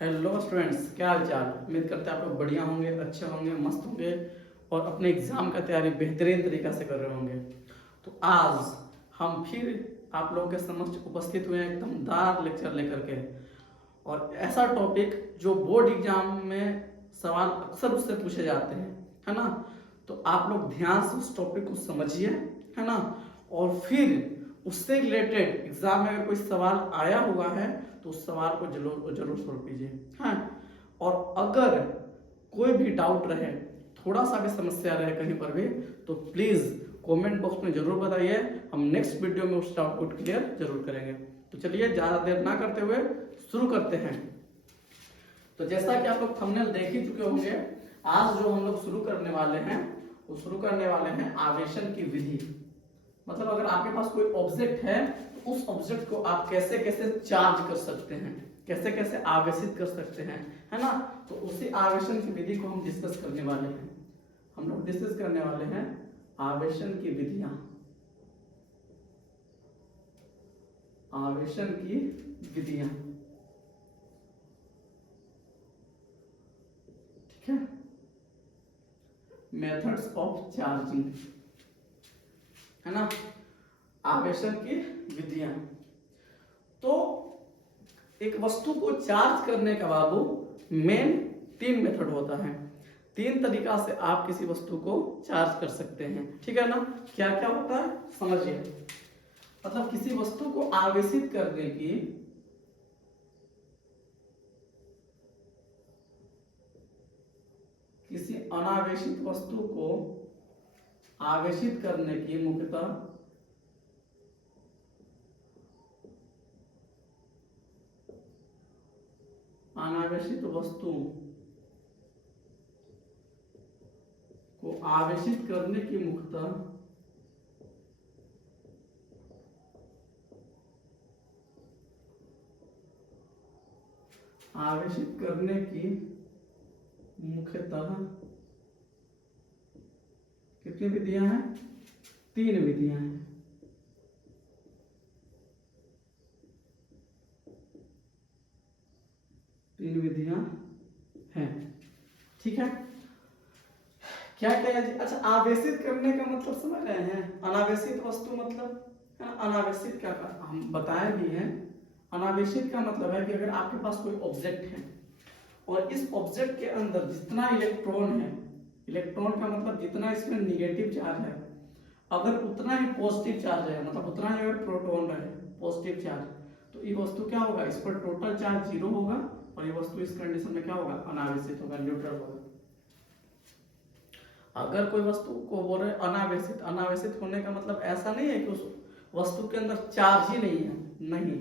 Hello students, क्या हाल चाल। उम्मीद करते हैं आप लोग बढ़िया होंगे, अच्छे होंगे, मस्त होंगे और अपने एग्ज़ाम का तैयारी बेहतरीन तरीक़ा से कर रहे होंगे। तो आज हम फिर आप लोगों के समक्ष उपस्थित हुए हैं एक दमदार लेक्चर लेकर के, और ऐसा टॉपिक जो बोर्ड एग्जाम में सवाल अक्सर उससे पूछे जाते हैं, है ना। तो आप लोग ध्यान से उस टॉपिक को समझिए, है ना। और फिर उससे रिलेटेड एग्जाम में अगर कोई सवाल आया हुआ है तो उस सवाल को जरूर जरूर सोल्व कीजिए, हाँ। और अगर कोई भी डाउट रहे, थोड़ा सा भी समस्या रहे कहीं पर भी, तो प्लीज़ कमेंट बॉक्स में जरूर बताइए। हम नेक्स्ट वीडियो में उस डाउट को क्लियर जरूर करेंगे। तो चलिए ज़्यादा देर ना करते हुए शुरू करते हैं। तो जैसा कि आप लोग थंबनेल देख ही चुके होंगे, आज जो हम लोग शुरू करने वाले हैं वो शुरू करने वाले हैं आवेशन की विधि। मतलब अगर आपके पास कोई ऑब्जेक्ट है तो उस ऑब्जेक्ट को आप कैसे कैसे चार्ज कर सकते हैं, कैसे कैसे आवेशित कर सकते हैं, है ना। तो उसी आवेशन की विधि को हम डिस्कस करने वाले हैं। हम लोग डिस्कस करने वाले हैं आवेशन की विधियां, आवेशन की विधियां, ठीक है। मेथड्स ऑफ चार्जिंग, है ना, आवेशन की विधियां। तो एक वस्तु को चार्ज करने का बाबू मेन 3 मेथड होता है। 3 तरीका से आप किसी वस्तु को चार्ज कर सकते हैं, ठीक है ना। क्या क्या होता है समझिए। मतलब किसी वस्तु को आवेशित करने की किसी अनावेशित वस्तु को आवेशित करने की मुख्यतः अनावेशित वस्तु को आवेशित करने की मुख्यतः आवेशित करने की मुख्यतः कितनी विधियां हैं? 3 विधियां हैं। तीन विधियां हैं, ठीक है। क्या क्या है जी? अच्छा, आवेशित करने का मतलब समझ रहे हैं। अनावेशित वस्तु मतलब, है ना, अनावेशित क्या का हम बताए भी हैं। अनावेशित का मतलब है कि अगर आपके पास कोई ऑब्जेक्ट है और इस ऑब्जेक्ट के अंदर जितना इलेक्ट्रॉन है, इलेक्ट्रॉन का मतलब जितना इसमें निगेटिव चार्ज है, अगर उतना ही पॉजिटिव चार्ज है, मतलब उतना ही अगर प्रोटॉन रहे पॉजिटिव चार्ज, तो ये वस्तु क्या होगा, इस पर टोटल चार्ज 0 होगा और ये वस्तु इस कंडीशन में क्या होगा, अनावेशित होगा, न्यूट्रल होगा। अगर कोई वस्तु को बोल रहे अनावेशित, अनावेशित होने का मतलब ऐसा नहीं है कि उस वस्तु के अंदर चार्ज ही नहीं है, नहीं।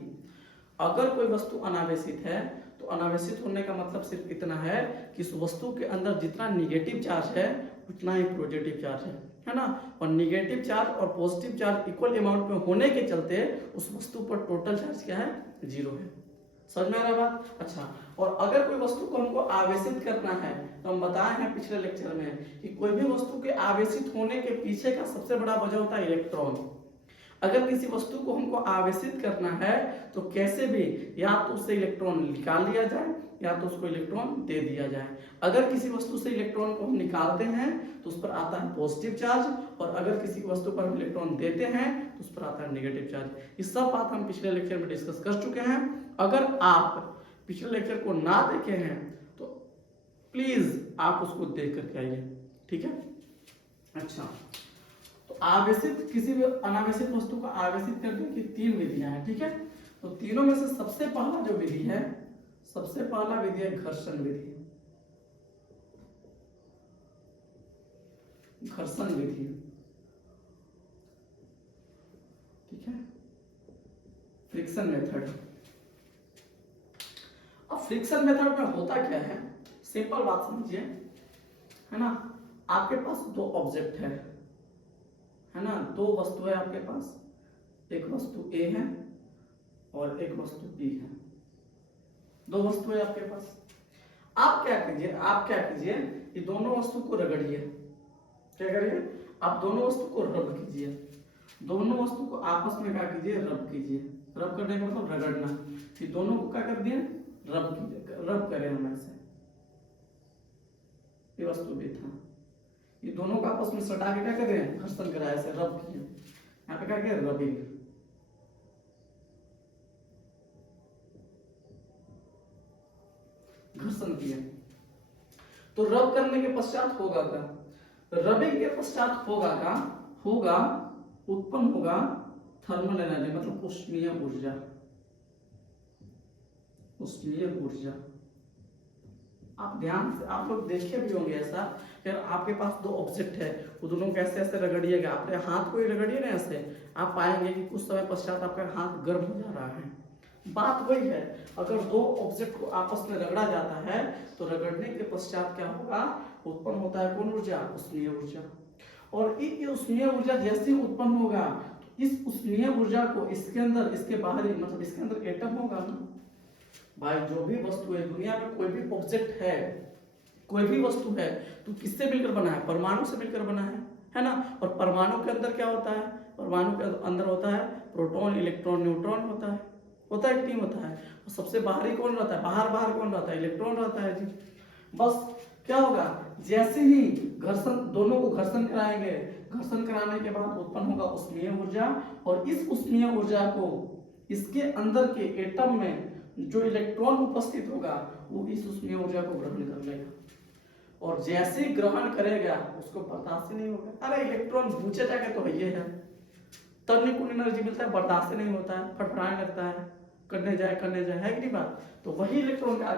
अगर कोई वस्तु अनावेशित है तो अनावेशित होने का मतलब सिर्फ इतना है कि उस वस्तु के अंदर जितना निगेटिव चार्ज है उतना ही पॉजिटिव चार्ज है ना। और निगेटिव चार्ज और पॉजिटिव चार्ज इक्वल अमाउंट में होने के चलते उस वस्तु पर टोटल चार्ज क्या है, 0 है। समझ में आ रहा बात? अच्छा, और अगर कोई वस्तु को हमको आवेशित करना है तो हम बताए हैं पिछले लेक्चर में कि कोई भी वस्तु के आवेशित होने के पीछे का सबसे बड़ा वजह होता है इलेक्ट्रॉन। अगर किसी वस्तु को हमको आवेशित करना है तो कैसे भी या तो उससे इलेक्ट्रॉन निकाल लिया जाए या तो उसको इलेक्ट्रॉन दे दिया जाए। अगर किसी वस्तु से इलेक्ट्रॉन को हम निकालते हैं तो उस पर आता है पॉजिटिव चार्ज, और अगर किसी वस्तु पर हम इलेक्ट्रॉन देते हैं तो उस पर आता है नेगेटिव चार्ज। ये सब बात हम पिछले लेक्चर में डिस्कस कर चुके हैं। अगर आप पिछले लेक्चर को ना देखे हैं तो प्लीज आप उसको देख करके आइए, ठीक है। अच्छा, तो आवेशित किसी भी अनावेशित वस्तु को आवेशित करने की 3 विधियां हैं, ठीक है। तो तीनों में से सबसे पहला जो विधि है, सबसे पहला विधि है घर्षण विधि, घर्षण विधि, ठीक है, फ्रिक्शन मेथड। अब फ्रिक्शन मेथड में होता क्या है, सिंपल बात समझिए, है ना। आपके पास 2 ऑब्जेक्ट है ना, 2 वस्तु है आपके पास, एक वस्तु A है और एक वस्तु B है। 2 वस्तु है आपके पास। आप क्या कीजिए, ये दोनों वस्तु को रगड़िए। क्या करिए, आप दोनों वस्तु को रब कीजिए, दोनों वस्तु को आपस में क्या कीजिए, रब कीजिए। रब करने का मतलब रगड़ना। ये दोनों को क्या कर दिए, रब करें हम ऐसे, ये वस्तु भी था, ये दोनों का आपस में सटा के क्या कर रहे हैं, घर्षण करा, ऐसे रब किए, यहाँ पे क्या किया, रबिंग। घर्षण किया, तो रब करने के पश्चात होगा क्या, रबिंग के पश्चात होगा क्या, होगा उत्पन्न होगा थर्मल एनर्जी, मतलब उष्मीय ऊर्जा, उष्मीय ऊर्जा। आप ध्यान से आप लोग देखे भी होंगे ऐसा कि आपके पास दो ऑब्जेक्ट है, वो दोनों कैसे ऐसे रगड़िएगा, अपने हाथ को ही रगड़िए ना ऐसे, आप पाएंगे कि कुछ समय पश्चात आपका हाथ गर्म हो जा रहा है। बात वही है, अगर दो ऑब्जेक्ट को आपस में रगड़ा जाता है तो रगड़ने के पश्चात क्या होगा, उत्पन्न होता है कौन ऊर्जा, उष्मीय ऊर्जा। और ये उष्मीय ऊर्जा जैसे ही उत्पन्न होगा तो इस उष्मीय ऊर्जा को इसके अंदर, इसके बाहरी मतलब इसके अंदर एटम होगा ना भाई, जो भी वस्तु है दुनिया में, कोई भी ऑब्जेक्ट है, कोई भी वस्तु है, तो किससे मिलकर बना है, परमाणु से मिलकर बना है ना। और परमाणु के अंदर क्या होता है, परमाणु के अंदर होता है प्रोटॉन, इलेक्ट्रॉन, न्यूट्रॉन होता है कि नहीं होता है। और सबसे बाहरी कौन रहता है, बाहर कौन रहता है, इलेक्ट्रॉन रहता है जी। बस क्या होगा, जैसे ही घर्षण, दोनों को घर्षण कराएंगे, घर्षण कराने के बाद उत्पन्न होगा उष्मीय ऊर्जा, और इस उष्मीय ऊर्जा को इसके अंदर के एटम में जो इलेक्ट्रॉन उपस्थित होगा वो इस उष्मीय ऊर्जा को ग्रहण कर लेगा, और जैसे ही ग्रहण करेगा उसको बर्दाश्त नहीं होगा। अरे इलेक्ट्रॉन पूछे जाके तो ये है, तब कुल एनर्जी मिलता है, बर्दाश्त नहीं होता है, फटफड़ाने लगता है, करने जाए है कि नहीं बात। तो वही इलेक्ट्रॉन क्या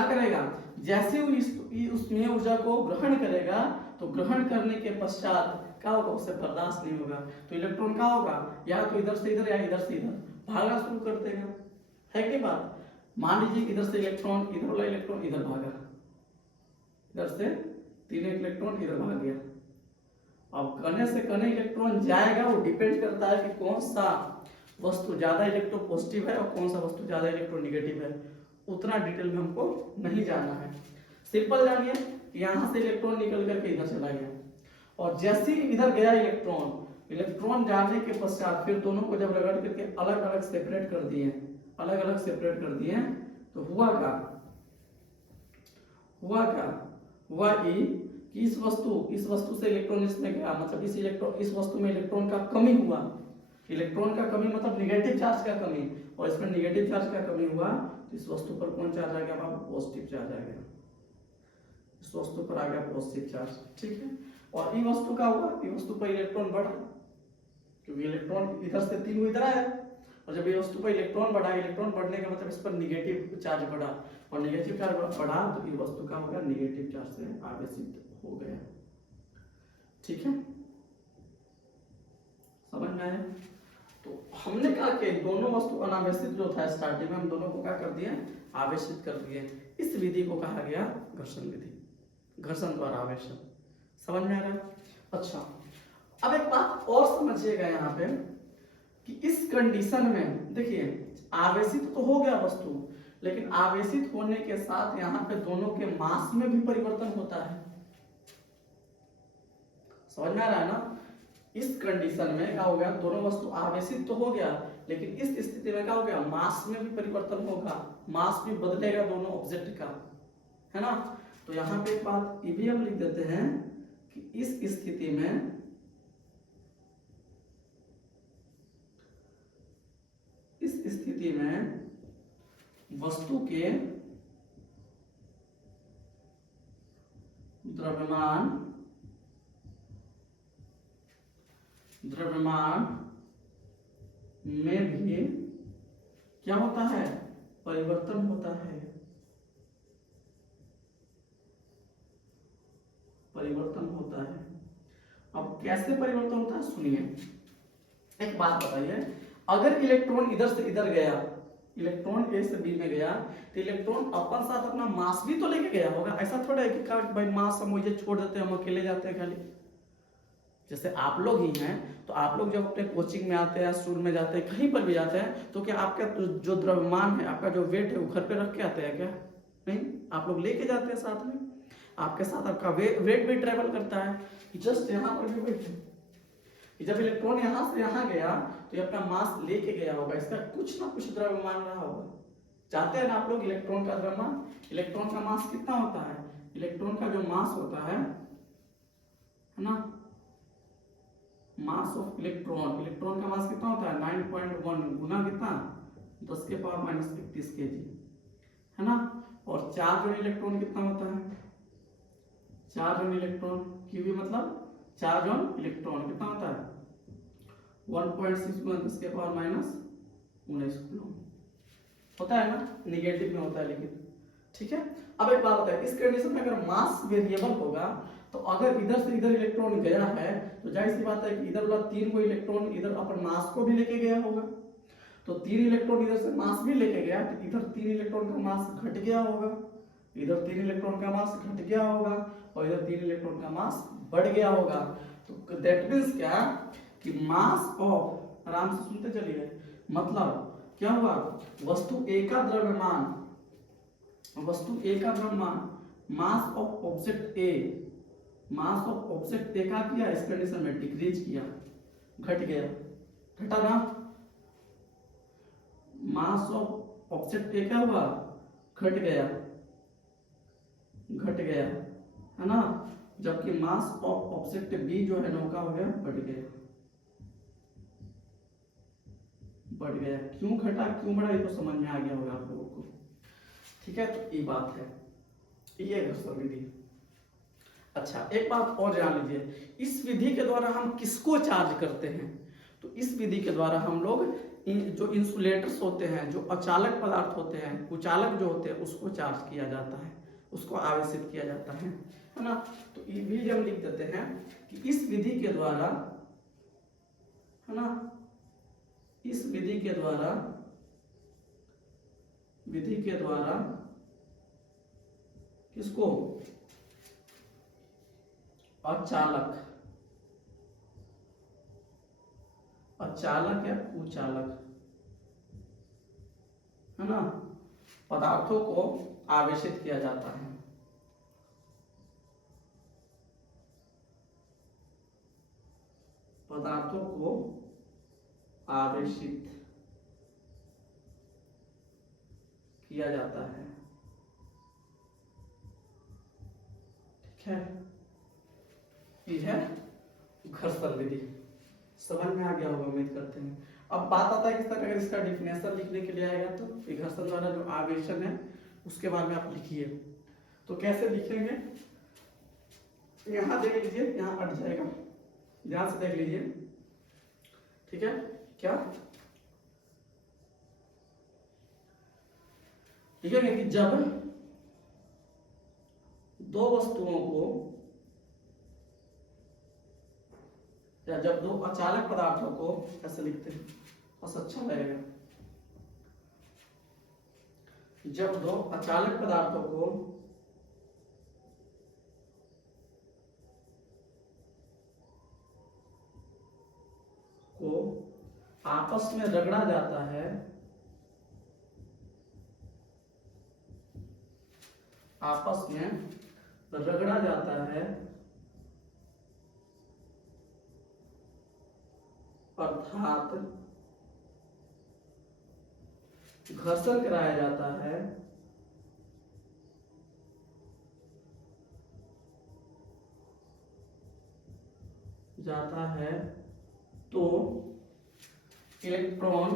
करेगा, जैसे वो इस उष्मीय ऊर्जा को ग्रहण करेगा, तो ग्रहण करने के पश्चात क्या होगा, उसे बर्दाश्त नहीं होगा, तो इलेक्ट्रॉन क्या होगा, या तो इधर से इधर या इधर से इधर भागना शुरू कर देगा, है कि बात। मान लीजिए इधर से इलेक्ट्रॉन, इधर वाला इलेक्ट्रॉन इधर भागा, इधर से 3 इलेक्ट्रॉन इधर भाग गया। अब कने से कने इलेक्ट्रॉन जाएगा, वो डिपेंड करता है कि कौन सा वस्तु ज्यादा इलेक्ट्रोपॉजिटिव है और कौन सा वस्तु ज्यादा इलेक्ट्रोनेगेटिव है। उतना डिटेल में हमको नहीं जानना है, सिंपल जानिए यहाँ से इलेक्ट्रॉन निकल करके इधर चला गया, और जैसे ही इधर गया इलेक्ट्रॉन जाने के पश्चात फिर दोनों को जब रगड़ करके अलग अलग सेपरेट कर दिए, तो हुआ कि इस वस्तु से इलेक्ट्रॉन इसमें गया, मतलब इस वस्तु में इलेक्ट्रॉन का कमी हुआ, इलेक्ट्रॉन का कमी मतलब निगेटिव चार्ज का कमी, और इसमें निगेटिव चार्ज का कमी हुआ, तो इस वस्तु पर कौन चार्ज आ गया, पॉजिटिव चार्ज आ गया, इस वस्तु पर आ गया पॉजिटिव चार्ज, ठीक है। और ई वस्तु का हुआ, ई वस्तु पर इलेक्ट्रॉन बढ़ा, क्योंकि इलेक्ट्रॉन इधर से 3 इधर आया, और जब ये वस्तु पर इलेक्ट्रॉन बढ़ा, इलेक्ट्रॉन बढ़ने का मतलब इस पर निगेटिव चार्ज बढ़ा, और निगेटिव चार्ज बढ़ा तो ये वस्तु का होगा निगेटिव चार्ज से आवेशित हो गया, ठीक है, समझ में आया। तो हमने कहा कि दोनों वस्तु अनावेशित जो था, स्टार्टिंग में हम दोनों को क्या कर दिए, आवेशित कर दिए। इस विधि को कहा गया घर्षण विधि, घर्षण द्वारा आवेशन, समझ में आ रहा है। अच्छा, अब एक बात और समझिएगा यहाँ पे कि इस कंडीशन में देखिए, आवेशित तो हो गया वस्तु, लेकिन आवेशित होने के साथ यहाँ पे दोनों के मास में भी परिवर्तन होता है, समझ में आ रहा है ना। इस कंडीशन में क्या हो गया, दोनों वस्तु आवेशित तो हो गया, लेकिन इस स्थिति में क्या हो गया, मास में भी परिवर्तन होगा, मास भी बदलेगा दोनों ऑब्जेक्ट का, है ना। तो यहाँ पे एक बात ये भी हम लिख देते हैं कि इस स्थिति में वस्तु के द्रव्यमान में भी क्या होता है, परिवर्तन होता है, अब कैसे परिवर्तन होता है सुनिए। एक बात बताइए, अगर इलेक्ट्रॉन इधर से इधर गया, इलेक्ट्रॉन ए से बी में गया, तो इलेक्ट्रॉन अपन साथ अपना मास भी तो लेके गया होगा, ऐसा थोड़ा है कि भाई मास हम मुझे छोड़ देते हैं, हम अकेले जाते हैं खाली। जैसे आप लोग ही हैं, तो आप लोग जब अपने कोचिंग में आते हैं, स्कूल में जाते हैं, कहीं पर भी जाते हैं, तो क्या आपका जो द्रव्यमान है, आपका जो वेट है, वो घर पे रख के आते हैं क्या, नहीं, आप लोग लेके जाते हैं साथ में, आपके साथ आपका वेट भी ट्रेवल करता है। जस्ट यहाँ पर भी बैठे, जब इलेक्ट्रॉन यहाँ से यहाँ गया तो ये अपना मास लेके गया होगा, इसका कुछ ना कुछ द्रव्यमान रहा होगा, जानते हैं ना आप लोग इलेक्ट्रॉन का द्रव्यमान, इलेक्ट्रॉन का मास कितना होता है, इलेक्ट्रॉन का जो मास होता है ना, मास ऑफ इलेक्ट्रॉन, इलेक्ट्रॉन का मास कितना होता है 9.1 गुना कितना 10 के पावर माइनस 31 केजी, है ना। और चार्ज ऑन इलेक्ट्रॉन कितना होता है, चार्ज ऑन इलेक्ट्रॉन क्यू मतलब चार्ज ऑन इलेक्ट्रॉन कितना होता है 1.6 गुना 10 के पावर माइनस 19 कूलम होता है ना, निगेटिव में होता है लेकिन, ठीक है। अब एक बात बताइए, इस कंडीशन में अगर मास वेरिएबल होगा तो अगर इधर से इधर इलेक्ट्रॉन गया है तो जाहिर सी बात है कि इधर वाला 3 को इलेक्ट्रॉन इधर अपन मास को भी लेके गया होगा, तो 3 इलेक्ट्रॉन इधर से मास भी लेके गया तो इधर 3 इलेक्ट्रॉन का मास घट गया होगा, इधर 3 इलेक्ट्रॉन का मास घट गया होगा और इधर 3 इलेक्ट्रॉन का मास बढ़ गया होगा। तो दैट मींस क्या कि मास ऑफ, आराम से सुनते चलिए, मतलब क्या हुआ, वस्तु ए का द्रव्यमान, वस्तु ए का द्रव्यमान mass of object A, mass of object A का किया इस कंडीशन में डिक्रीज किया, घट गया, घटा ना, मास ऑफ ऑब्जेक्ट ए क्या हुआ घट गया, घट गया, है ना, जबकि मास ऑफ ऑब्जेक्ट बी जो है नौका हो गया बढ़ गया, बढ़ गया। क्यों घटा क्यों बढ़ा ये तो समझ में आ गया होगा आप लोगों को, ठीक है। तो ये बात है, ये घर्षण विधि। अच्छा एक बात और जान लीजिए, इस विधि के द्वारा हम किसको चार्ज करते हैं, तो इस विधि के द्वारा हम लोग जो इंसुलेटर्स होते हैं, जो अचालक पदार्थ होते हैं, कुचालक जो होते हैं उसको चार्ज किया जाता है, उसको आवेशित किया जाता है ना। तो ये भी हम लिख देते हैं कि इस विधि के द्वारा, है ना, इस विधि के द्वारा, विधि के द्वारा किसको, अचालक, अचालक या कुचालक, है ना, पदार्थों को आवेशित किया जाता है, पदार्थों को आवेशित किया जाता है, ठीक है। ये है घर्षण विधि, समझ में आ गया होगा उम्मीद करते हैं। अब बात आता है कि सर अगर इसका डिफिनेशन लिखने के लिए आएगा तो घर्षण द्वारा जो आवेशन है उसके बारे में आप लिखिए, तो कैसे लिखेंगे, यहाँ देख लीजिए, यहाँ अट जाएगा, ध्यान से देख लीजिए, ठीक है। क्या लिखेंगे कि जब दो वस्तुओं को या जब दो अचालक पदार्थों को, ऐसे लिखते हैं बस अच्छा लगेगा, जब दो अचालक पदार्थों को आपस में रगड़ा जाता है, आपस में रगड़ा जाता है, अर्थात घर्षण कराया जाता है, जाता है, तो इलेक्ट्रॉन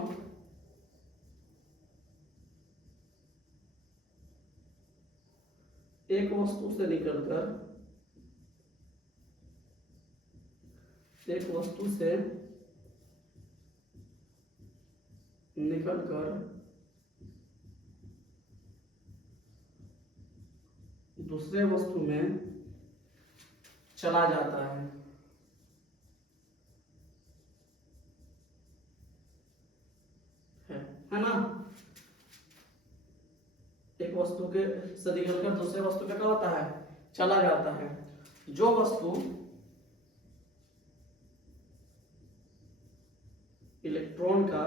एक वस्तु से निकलकर, एक वस्तु से निकलकर दूसरे वस्तु में चला जाता है ना, एक वस्तु के से निकलकर दूसरे वस्तु पे क्या होता है चला जाता है। जो वस्तु इलेक्ट्रॉन का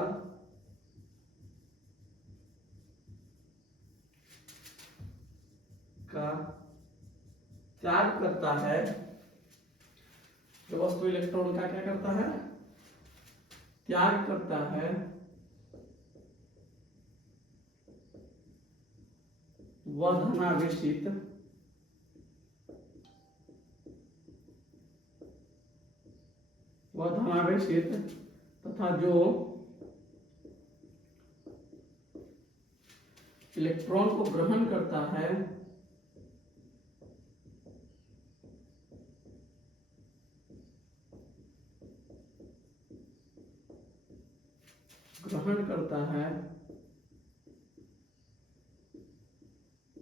त्याग करता है, जो वस्तु इलेक्ट्रॉन का क्या करता है त्याग करता है, व धनावेशित तथा जो इलेक्ट्रॉन को ग्रहण करता है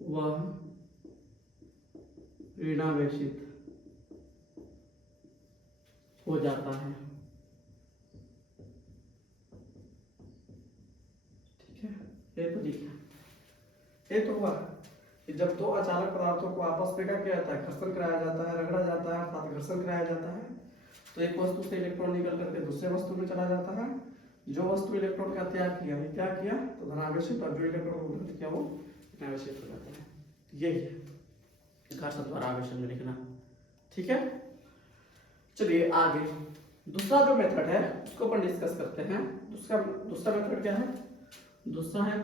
वह ऋणावेशित हो जाता है। ठीक है, ये तो लिखा, ये तो हुआ कि जब दो अचालक पदार्थों को आपस में क्या किया जाता है, घर्षण कराया जाता है, रगड़ा जाता है, अर्थात घर्षण कराया जाता है, तो एक वस्तु से इलेक्ट्रॉन निकल करके दूसरे वस्तु में चला जाता है। जो वस्तु इलेक्ट्रॉन का त्याग किया तो धनावेशित, और जो इलेक्ट्रॉन को ग्रहण किया वो ऋणावेशित हो जाता है। यही है घर्षण द्वारा आवेशन में लिखना। ठीक है, चलिए आगे दूसरा जो मेथड है उसको अपन डिस्कस करते हैं। दूसरा मेथड क्या है? दूसरा है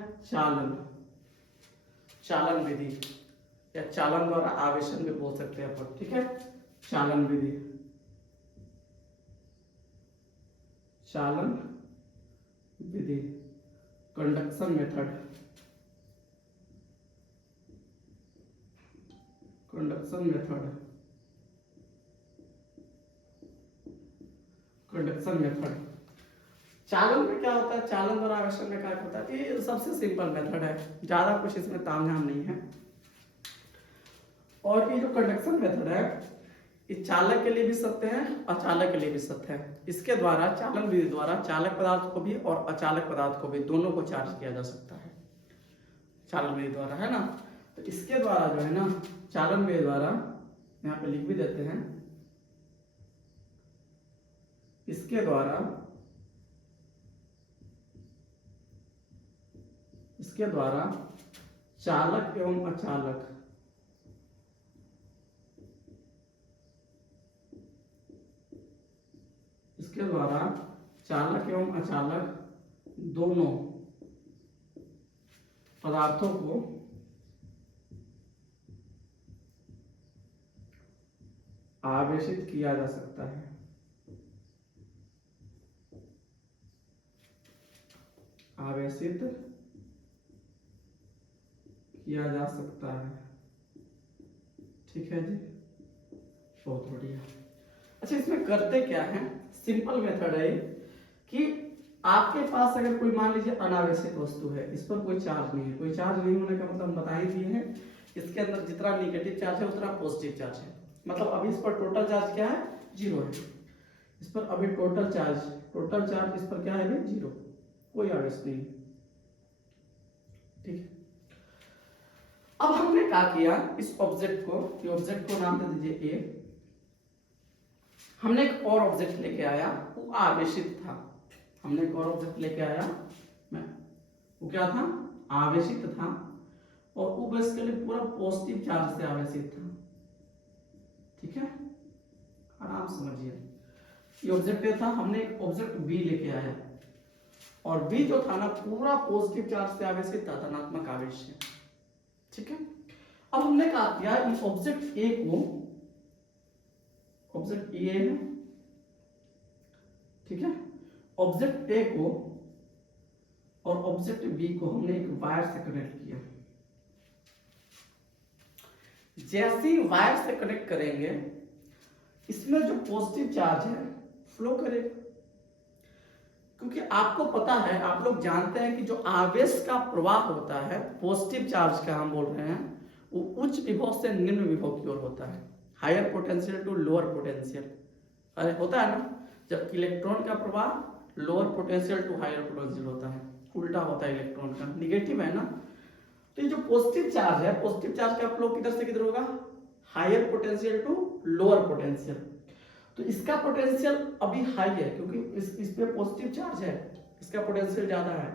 चालन विधि, या चालन द्वारा आवेशन भी बोल सकते हैं अपन। ठीक है, चालन विधि, कंडक्शन मेथड, कंडक्शन मेथड। चालन में क्या होता है? चालन द्वारा आवेशन में क्या होता है? ये सबसे सिंपल मेथड है, ज्यादा कुछ इसमें तामझाम नहीं है। और ये जो कंडक्शन मेथड है ये चालक के लिए भी सत्य है, अचालक के लिए भी सत्य है। इसके द्वारा, चालन विधि द्वारा चालक पदार्थ को भी और अचालक पदार्थ को भी, दोनों को चार्ज किया जा सकता है चालन विधि द्वारा, है ना। तो इसके द्वारा जो है ना, चालन विधि द्वारा, यहाँ पे लिख भी देते हैं, इसके द्वारा चालक एवं अचालक दोनों पदार्थों को आवेशित किया जा सकता है। ठीक है जी, बहुत बढ़िया। अच्छा, इसमें करते क्या है? सिंपल मेथड है कि आपके पास अगर कोई, मान लीजिए अनावेशित वस्तु है, इस पर कोई चार्ज नहीं है। कोई चार्ज नहीं होने का मतलब हम बता ही दिए हैं, इसके अंदर जितना निगेटिव चार्ज है उतना पॉजिटिव चार्ज है। मतलब अभी इस पर टोटल चार्ज क्या है? 0 है। इस पर अभी टोटल चार्ज इस पर क्या है? 0, कोई आवेश नहीं। ठीक है, अब हमने क्या किया, इस ऑब्जेक्ट को नाम दे दीजिए ए। हमने एक और ऑब्जेक्ट लेके आया, वो आवेशित था। वो क्या था? आवेशित था, और वो बेसिकली पूरा पॉजिटिव चार्ज से आवेशित था। ठीक है, आराम समझिए। ये ऑब्जेक्ट था, हमने एक ऑब्जेक्ट बी लेके आया, और बी जो था ना, पूरा पॉजिटिव चार्ज से आवेशित था, धनात्मक आवेश से। ठीक है, अब हमने क्या किया, इस ऑब्जेक्ट ए को, ऑब्जेक्ट ए है, ठीक है, ऑब्जेक्ट ए को और ऑब्जेक्ट बी को हमने एक वायर से कनेक्ट किया। जैसे ही वायर से कनेक्ट करेंगे, इसमें जो पॉजिटिव चार्ज है फ्लो करेगा, क्योंकि आपको पता है, आप लोग जानते हैं कि जो आवेश का प्रवाह होता है, पॉजिटिव चार्ज का हम बोल रहे हैं, वो उच्च विभव से निम्न विभव की ओर होता है, higher potential to lower potential. अरे होता है ना, जब इलेक्ट्रॉन का प्रवाह lower potential to higher potential होता है, उल्टा होता है इलेक्ट्रॉन का, निगेटिव है ना। तो ये जो पॉजिटिव चार्ज है, पॉजिटिव चार्ज का फ्लो किधर से किधर होगा? Higher potential to lower potential. तो इसका पोटेंशियल अभी हाई है, क्योंकि इस पे पॉजिटिव चार्ज है, इसका पोटेंशियल ज्यादा है।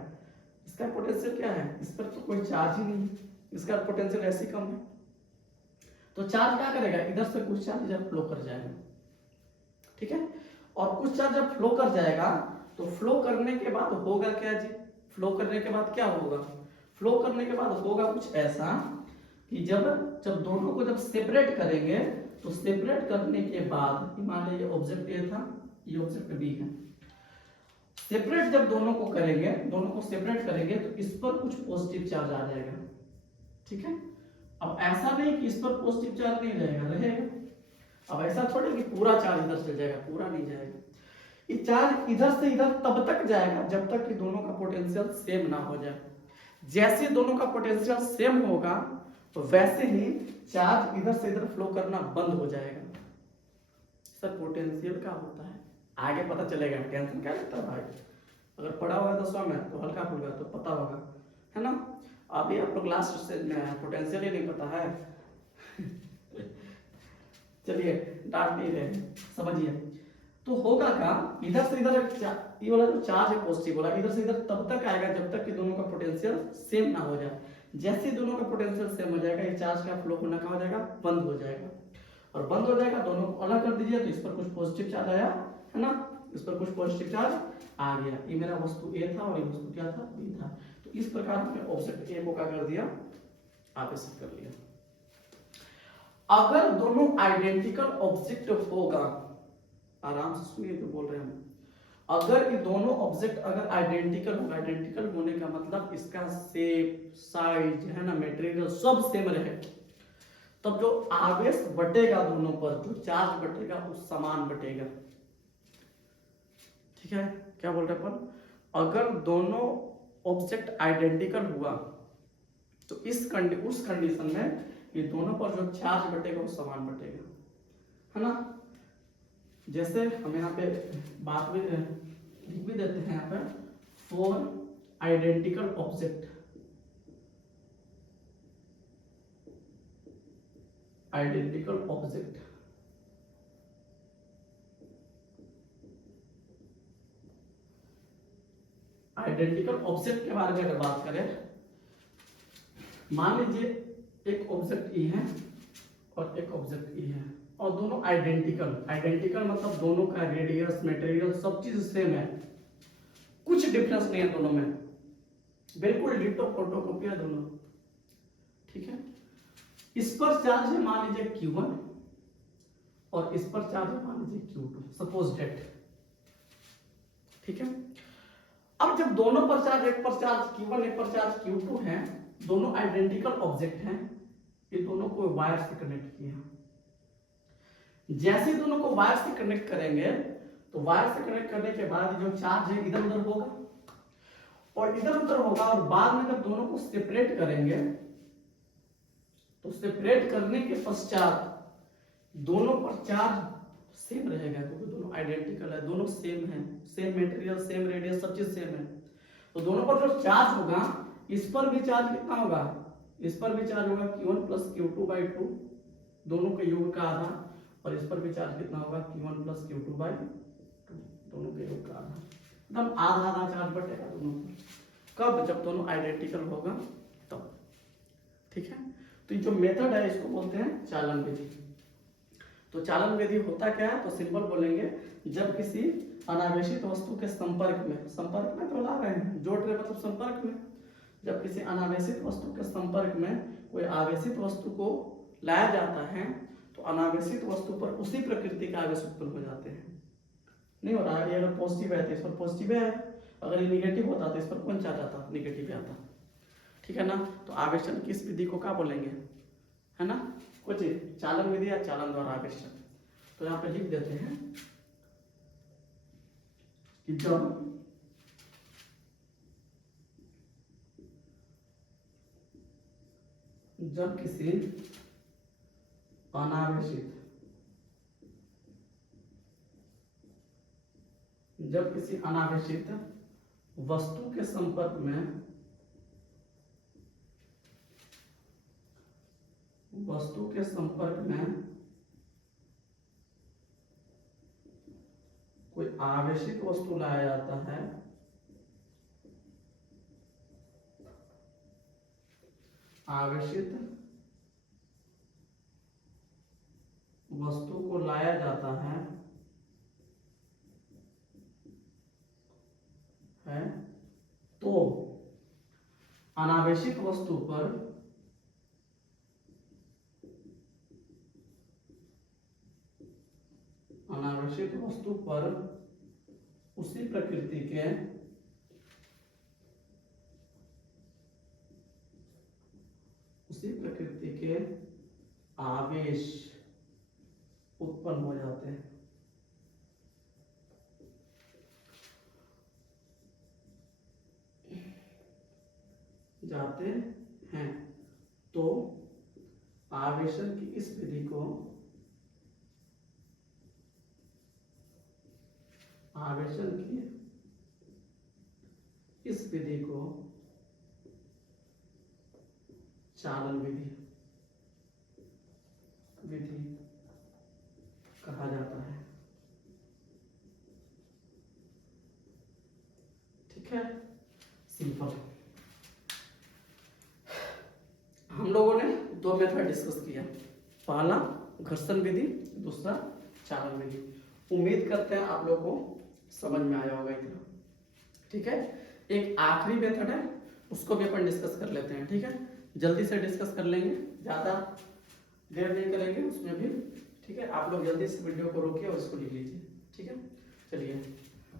इसका पोटेंशियल क्या है? इस पर तो कोई चार्ज ही नहीं, इसका पोटेंशियल ऐसे कम है। तो चार्ज क्या करेगा? इधर से कुछ चार्ज जब फ्लो कर जाएगा, ठीक है, और कुछ चार्ज जब फ्लो कर जाएगा, तो फ्लो करने के बाद होगा क्या जी? फ्लो करने के बाद क्या होगा? फ्लो करने के बाद होगा कुछ ऐसा कि जब जब दोनों को जब सेपरेट करेंगे तो सेपरेट करने के बाद मान लीजिए ऑब्जेक्ट ए था, ये ऑब्जेक्ट बी है, सेपरेट जब दोनों को करेंगे, दोनों को सेपरेट करेंगे तो इस पर कुछ पॉजिटिव चार्ज आ जाएगा, ठीक है। अब ऐसा नहीं कि इस पर पॉजिटिव चार्ज नहीं रहेगा, रहेगा। अब ऐसा थोड़ी कि पूरा चार्ज इधर से जाएगा, पूरा नहीं जाएगा। ये चार्ज इधर से इधर तब तक जाएगा जब तक कि दोनों का पोटेंशियल सेम ना हो जाए। जैसे दोनों का पोटेंशियल सेम होगा तो वैसे ही चार्ज इधर से इधर फ्लो करना बंद हो जाएगा। सर पोटेंशियल क्या होता है आगे पता चलेगा, टेंशन क्या लगता है भाई, अगर पढ़ा होगा तो समय तो हल्का फुल्का तो पता होगा, है ना। अभी आप लोग लास्ट से पोटेंशियल ही नहीं पता है चलिए डांट नहीं रहे, समझिए। तो होगा क्या, इधर से इधर ये वाला जो चार्ज है पॉजिटिव वाला इधर से इधर तब तक आएगा जब तक कि दोनों का पोटेंशियल सेम ना हो जाए। जैसे दोनों का पोटेंशियल सेम हो जाएगा ये चार्ज का फ्लो होना क्या हो जाएगा, बंद हो जाएगा। और बंद हो जाएगा, दोनों को अलग कर दीजिए तो इस पर कुछ पॉजिटिव चार्ज आया, है ना, इस पर कुछ पॉजिटिव चार्ज आ गया। ये मेरा वस्तु ए था और ये वस्तु क्या था, बी था। तो इस प्रकार हमने ऑब्जेक्ट ए को क्या कर दिया, आवेशित कर लिया। अगर दोनों आइडेंटिकल ऑब्जेक्ट होगा, आराम से सुनिए जो बोल रहे हैं, अगर ये दोनों ऑब्जेक्ट अगर आइडेंटिकल होगा, आइडेंटिकल होने का मतलब इसका शेप, साइज, है ना, मटेरियल सब सेम रहे, तब जो आवेश बटेगा दोनों पर, जो चार्ज बटेगा वो समान बटेगा, ठीक है। क्या बोल रहे अपन, अगर दोनों ऑब्जेक्ट आइडेंटिकल हुआ तो उस कंडीशन में ये दोनों पर जो चार्ज बटेगा वो समान बटेगा, है ना। जैसे हम यहाँ पे बात भी लिख भी देते हैं यहाँ पे, for identical object, identical object identical object के बारे में अगर बात करें, मान लीजिए एक ऑब्जेक्ट ई है और एक ऑब्जेक्ट ई है और दोनों आइडेंटिकल, आइडेंटिकल मतलब दोनों का रेडियस, मटेरियल सब चीज सेम है, कुछ डिफरेंस नहीं है दोनों में, बिल्कुल डिटो फोटोकॉपी है दोनों, ठीक है। इस पर चार्ज है मान लीजिए Q1 और इस पर चार्ज है मान लीजिए Q2, सपोज डेट, ठीक है। अब जब दोनों पर चार्ज, एक पर चार्ज Q1 एक पर चार्ज Q2 है, दोनों आइडेंटिकल ऑब्जेक्ट हैं, ये दोनों को वायर से कनेक्ट किया, जैसे दोनों को वायर से कनेक्ट करेंगे तो वायर से कनेक्ट करने के बाद जो चार्ज है इधर उधर होगा और इधर उधर होगा, और बाद में जब दोनों को सेपरेट करेंगे तो सेपरेट करने के पश्चात दोनों पर चार्ज सेम रहेगा, क्योंकि दोनों आइडेंटिकल है, दोनों सेम है, सेम मटेरियल, सेम रेडियस, सब चीज सेम है। तो दोनों पर जो चार्ज होगा, इस पर भी चार्ज कितना होगा, इस पर भी चार्ज होगा Q1 प्लस Q2/2, दोनों के योग का आधा, और इस पर भी चार्ज कितना होगा Q1 प्लस Q2/2, दोनों के योग का आधा, एकदम आधा आधा चार्ज बटेगा दोनों पर। कब, जब दोनों आइडेंटिकल होगा तब, ठीक है। तो ये जो मेथड है इसको बोलते हैं चालन विधि। तो चालन विधि होता क्या है, तो सिंपल बोलेंगे, जब किसी अनावेशित वस्तु के संपर्क में तो ला रहे हैं, जोड़ रहे मतलब संपर्क में, जब किसी अनावेशित वस्तु के संपर्क में कोई आवेशित वस्तु को लाया जाता है तो अनावेशित वस्तु पर उसी प्रकृति का आवेश उत्पन्न हो जाते हैं। नहीं हो रहा है, ये अगर पॉजिटिव है तो इस पर पॉजिटिव है, अगर ये निगेटिव होता तो इस पर कौन चार्ज आता, निगेटिव आता, ठीक है ना। तो आवेशन किस विधि को क्या बोलेंगे, है ना, कुछ चालन विधि या चालन द्वारा आवेशन। तो यहाँ पे लिख देते हैं कि जब किसी अनावेशित वस्तु के संपर्क में कोई आवेशित वस्तु लाया जाता है, आवेशित वस्तु को लाया जाता है तो अनावेशित वस्तु पर आवेशित वस्तु पर उसी प्रकृति के आवेश उत्पन्न हो जाते हैं। तो आवेशन की इस विधि को चालन विधि कहा जाता है। ठीक है, सिंपल। हम लोगों ने दो मेथड डिस्कस किया, पहला घर्षण विधि, दूसरा चालन विधि। उम्मीद करते हैं आप लोगों को समझ में आया होगा इतना। ठीक है, एक आखिरी मेथड है, उसको भी अपन डिस्कस कर लेते हैं। ठीक है, जल्दी से डिस्कस कर लेंगे, ज़्यादा देर नहीं करेंगे उसमें भी। ठीक है, आप लोग जल्दी से वीडियो को रोकिए और इसको लिख लीजिए। ठीक है, चलिए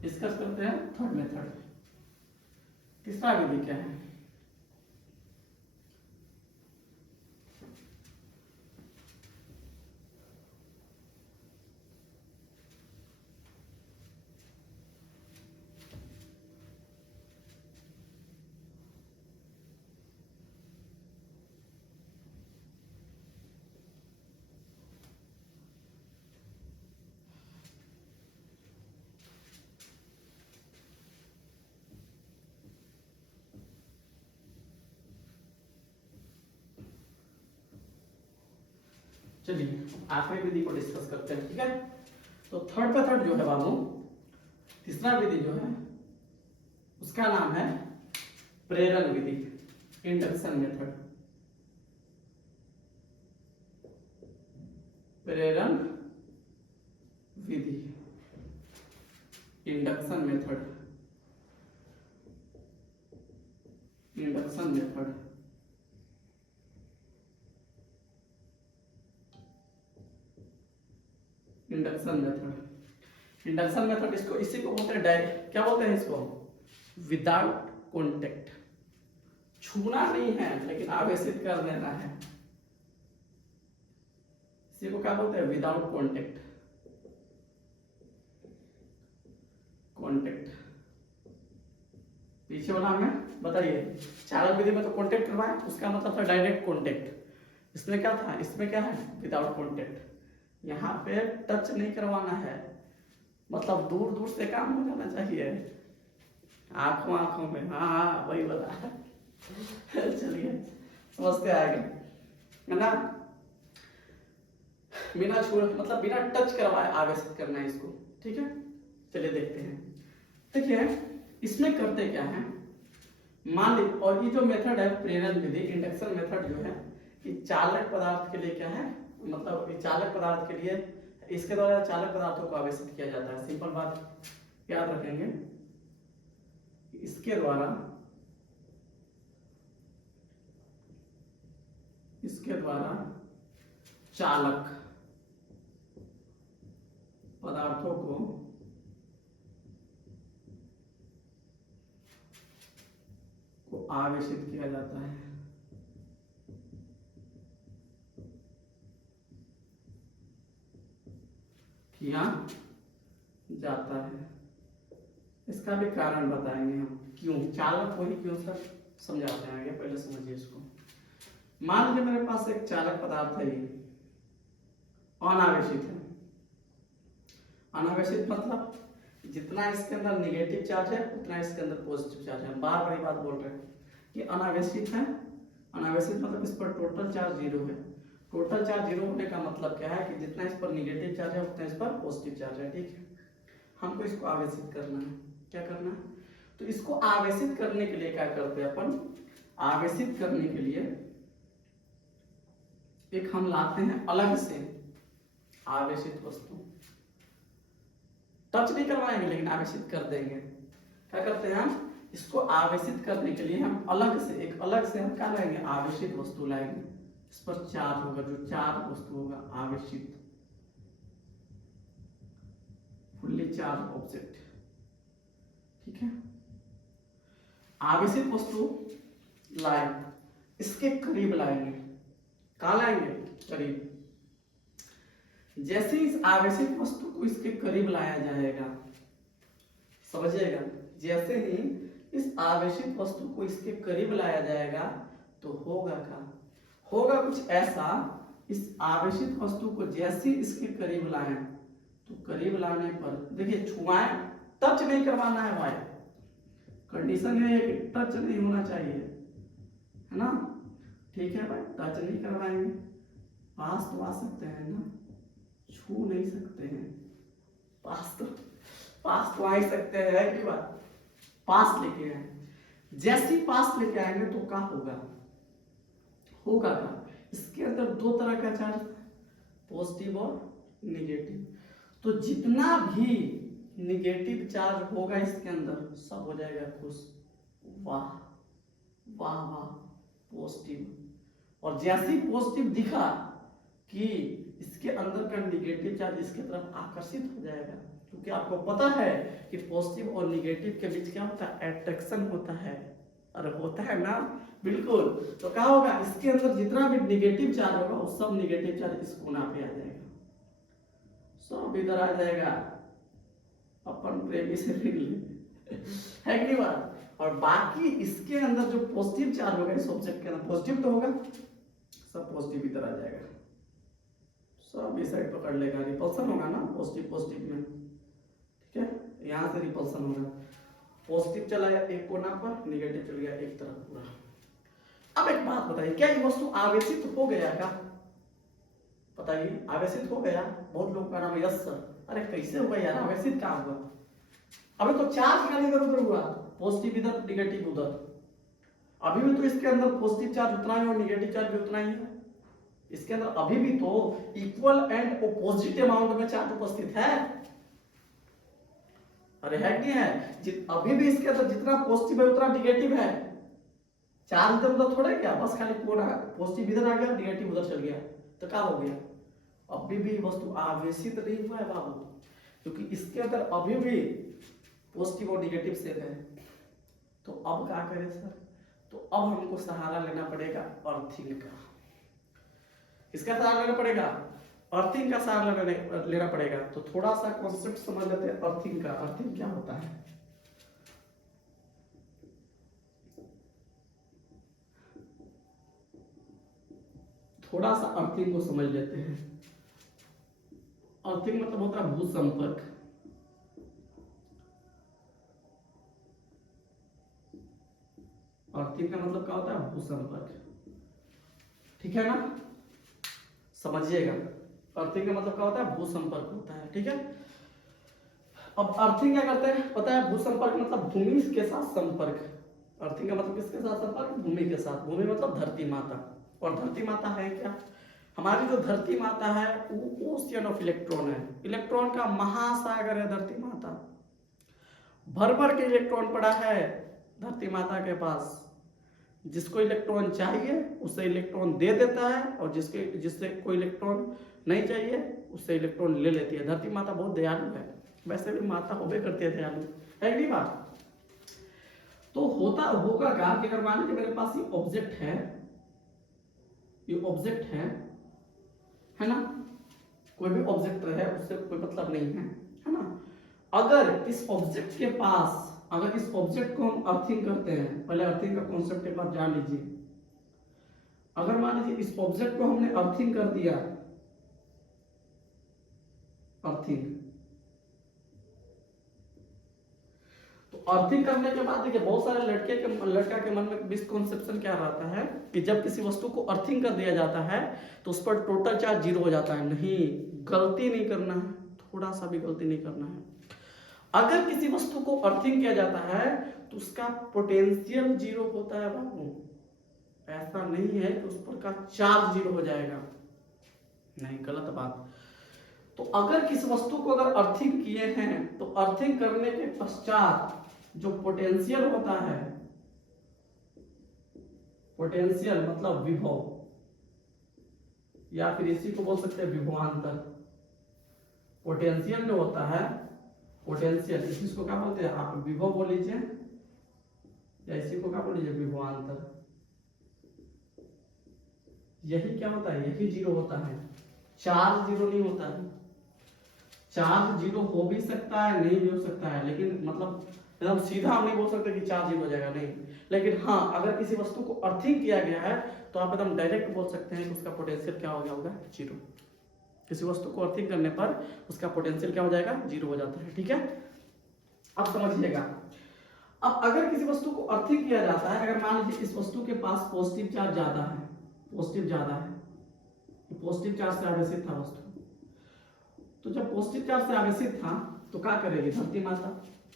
डिस्कस करते हैं थर्ड मेथड। तीसरा विधि क्या है? चलिए आखिरी विधि को डिस्कस करते हैं। ठीक है, तो थर्ड मेथड जो है बाबू, तीसरा विधि जो है उसका नाम है प्रेरण विधि, इंडक्शन मेथड। प्रेरण विधि, induction method, induction method. Induction method इसको, इसी को बोलते हैं डायरेक्ट, क्या बोलते हैं इसको? Without contact. छूना नहीं है लेकिन आवेशित कर देना है, इसी को क्या बोलते हैं? Without contact. पीछे वाला हमें बताइए, चालन विधि में तो कॉन्टेक्ट करवाए, उसका मतलब था डायरेक्ट कॉन्टेक्ट। इसमें क्या था? इसमें क्या है? Without contact. यहाँ पे टच नहीं करवाना है, मतलब दूर दूर से काम हो जाना चाहिए, आंखों में। हाँ वही वाला। चलिए समझते आएंगे, है ना? बिना छू, मतलब बिना टच करवाए आवेशित करना है इसको। ठीक है, चलिए देखते हैं। देखिए इसमें करते क्या है, मान ली, और ये जो मेथड है प्रेरण विधि, इंडक्शन मेथड जो है, कि चालक पदार्थ के लिए क्या है, मतलब चालक पदार्थ के लिए इसके द्वारा चालक पदार्थों को आवेशित किया जाता है। सिंपल बात याद रखेंगे, इसके द्वारा चालक पदार्थों को आवेशित किया जाता है। किया जाता है। इसका भी कारण बताएंगे हम, क्यों चालक को ही क्यों सर समझाते हैं आगे, पहले समझिए इसको। मान लीजिए मेरे पास एक चालक पदार्थ है, अनावेशित है। अनावेशित मतलब जितना इसके अंदर निगेटिव चार्ज है उतना इसके अंदर पॉजिटिव चार्ज है। हम बार बार बात बोल रहे हैं कि अनावेशित है। अनावेशित मतलब इस पर टोटल चार्ज 0 है। टोटल चार्ज 0 होने का मतलब क्या है कि जितना इस पर निगेटिव चार्ज है उतना इस पर पॉजिटिव चार्ज है। ठीक है, हमको इसको आवेशित करना है। क्या करना है? तो इसको आवेशित करने के लिए क्या करते हैं अपन? आवेशित करने के लिए एक हम लाते हैं अलग से आवेशित वस्तु। टच नहीं करवाएंगे लेकिन आवेशित कर देंगे। क्या करते हैं हम? इसको आवेशित करने के लिए हम अलग से हम क्या लाएंगे? आवेशित वस्तु लाएंगे। इस पर चार्ज होगा, जो चार्ज वस्तु होगा आवेशित। फुल्ली चार्ज ऑब्जेक्ट, ठीक है। आवेशित वस्तु लाए, इसके करीब लाएंगे, कहाँ लाएंगे, करीब। जैसे इस आवेशित वस्तु को इसके करीब लाया जाएगा, समझिएगा, जैसे ही इस आवेशित वस्तु को इसके करीब लाया जाएगा तो होगा क्या, होगा कुछ ऐसा। इस आवेशित वस्तु को जैसे इसके करीब लाएं तो करीब लाने पर देखिए, छुआएं, टच नहीं करवाना है भाई, कंडीशन है कि टच नहीं होना चाहिए, है ना, ठीक है भाई, टच नहीं करवाएंगे। पास तो आ सकते हैं ना, छू नहीं सकते हैं, पास तो आ ही सकते हैं कि बात, पास लेके आए। जैसे ही पास लेके आएंगे तो क्या होगा, होगा क्या, इसके अंदर दो तरह का चार्ज, पॉजिटिव और निगेटिव। तो जितना भी निगेटिव चार्ज होगा इसके अंदर सब हो जाएगा खुश, वाह वाह वाह, पॉजिटिव। और जैसे ही पॉजिटिव दिखा कि इसके अंदर का निगेटिव चार्ज इसके तरफ आकर्षित हो जाएगा, क्योंकि आपको पता है कि पॉजिटिव और निगेटिव के बीच क्या होता है, अट्रैक्शन होता है, अरे होता है ना, बिल्कुल। तो क्या होगा, इसके अंदर जितना भी निगेटिव चार्ज होगा वो सब निगेटिव चार्ज इस कोना पे आ जाएगा, सब इधर आ जाएगा, अपन प्रेमी से मिल ले, है कि नहीं बात। और बाकी इसके अंदर जो पॉजिटिव चार्ज होगा इस ऑब्जेक्ट के अंदर, पॉजिटिव तो होगा, सब पॉजिटिव इधर आ जाएगा, सब इस साइड पकड़ लेगा, रिपल्सन होगा ना पॉजिटिव पॉजिटिव में, ठीक है, यहाँ से रिपल्सन होगा, पॉजिटिव चला गया एक कोना पर, निगेटिव चल गया एक तरफ पूरा। अब एक बात बताइए, क्या ये वस्तु आवेशित हो गया क्या, बताइए, आवेशित हो गया। बहुत लोग का नाम, यस सर, अरे कैसे हुआ यार, आवेशित क्या हुआ, अबे तो चार्ज का इधर उधर हुआ, पॉजिटिव इधर निगेटिव उधर, अभी भी तो इसके अंदर पॉजिटिव चार्ज उतना ही और निगेटिव चार्ज भी उतना ही है, इसके अंदर अभी भी तो इक्वल एंड ऑपोजिट अमाउंट में चार्ज उपस्थित है, अरे है कि है, अभी भी इसके अंदर जितना पॉजिटिव है उतना निगेटिव है, चार्ज इधर उधर थोड़ा क्या, बस खाली कोना पॉजिटिव इधर आ गया निगेटिव उधर चल गया, तो क्या हो गया, अभी भी वस्तु आवेशित नहीं हुआ है बाबू, क्योंकि इसके अंदर अभी भी पॉजिटिव और निगेटिव सेम है। तो अब क्या करें सर, तो अब हमको सहारा लेना पड़ेगा अर्थिंग का, किसका सहारा लेना पड़ेगा, अर्थिंग का सहारा लेना पड़ेगा। तो थोड़ा सा कॉन्सेप्ट समझ लेते हैं अर्थिंग का, अर्थिंग क्या होता है। थोड़ा सा अर्थिंग को समझ लेते हैं। अर्थिंग मतलब होता है भूसंपर्क, अर्थिंग का मतलब क्या होता है, भूसंपर्क, ठीक है ना, समझिएगा, अर्थिंग का मतलब क्या होता है, भूसंपर्क होता है, ठीक है। अब अर्थिंग क्या करते हैं, पता है, भूसंपर्क मतलब भूमि के साथ संपर्क, अर्थिंग का मतलब किसके साथ संपर्क, भूमि के साथ, भूमि मतलब धरती माता, और धरती माता है क्या, हमारी जो धरती माता है वो ओशियन ऑफ इलेक्ट्रॉन है, इलेक्ट्रॉन का महासागर है धरती माता, भर भर के इलेक्ट्रॉन पड़ा है धरती माता के पास, जिसको इलेक्ट्रॉन चाहिए उसे इलेक्ट्रॉन दे देता है, और जिससे कोई इलेक्ट्रॉन नहीं चाहिए उससे इलेक्ट्रॉन ले लेती है। धरती माता बहुत दयालु है, वैसे भी माता होबे करती है दयालु, है नहीं बात। तो होगा क्या कि अगर मान लीजिए मेरे पास ये ऑब्जेक्ट है, ये ऑब्जेक्ट है ना, कोई भी ऑब्जेक्ट है उससे कोई मतलब नहीं है ना। अगर इस ऑब्जेक्ट के पास, अगर इस ऑब्जेक्ट को हम अर्थिंग करते हैं, पहले अर्थिंग का कॉन्सेप्ट एक बार जान लीजिए। अगर मान लीजिए इस ऑब्जेक्ट को हमने अर्थिंग कर दिया, अर्थिंग, तो अर्थिंग करने के बाद देखिए बहुत सारे लड़का के मन में मिसकॉन्सेप्शन क्या रहता है कि जब किसी वस्तु को अर्थिंग कर दिया जाता है तो उस पर टोटल चार्ज 0 हो जाता है। नहीं, गलती नहीं करना है, थोड़ा सा भी गलती नहीं करना है। अगर किसी वस्तु को अर्थिंग किया जाता है तो उसका पोटेंशियल 0 होता है बाबू, ऐसा नहीं है कि उस पर का चार्ज 0 हो जाएगा, नहीं, गलत बात। तो अगर किस वस्तु को अगर अर्थिंग किए हैं तो अर्थिंग करने के पश्चात जो पोटेंशियल होता है, पोटेंशियल मतलब विभव, या फिर इसी को बोल सकते हैं विभवांतर, पोटेंशियल जो होता है पोटेंशियल, इसको क्या बोलते हैं आप, विभव बोल लीजिए या इसी को क्या बोल लीजिए, विभवांतर। यही क्या होता है, यही जीरो होता है, चार्ज जीरो नहीं होता है। चार्ज जीरो हो भी सकता है, नहीं भी हो सकता है, लेकिन मतलब एकदम सीधा हम नहीं बोल सकते कि चार्ज जीरो हो जाएगा, नहीं। लेकिन हाँ, अगर किसी वस्तु को अर्थिंग किया गया है तो आप एकदम डायरेक्ट बोल सकते हैं कि उसका पोटेंशियल क्या हो गया होगा, जीरो। किसी वस्तु को अर्थिंग करने पर उसका पोटेंशियल क्या हो जाएगा, जीरो हो जाता है। ठीक है, अब समझिएगा। अब अगर किसी वस्तु को अर्थिंग किया जाता है, अगर मान लीजिए इस वस्तु के पास पॉजिटिव चार्ज ज्यादा है, पॉजिटिव ज्यादा है, पॉजिटिव चार्ज से आवेशित था वस्तु, तो जब पॉजिटिव चार्ज से आवेशित था तो क्या करेगी धरती माता,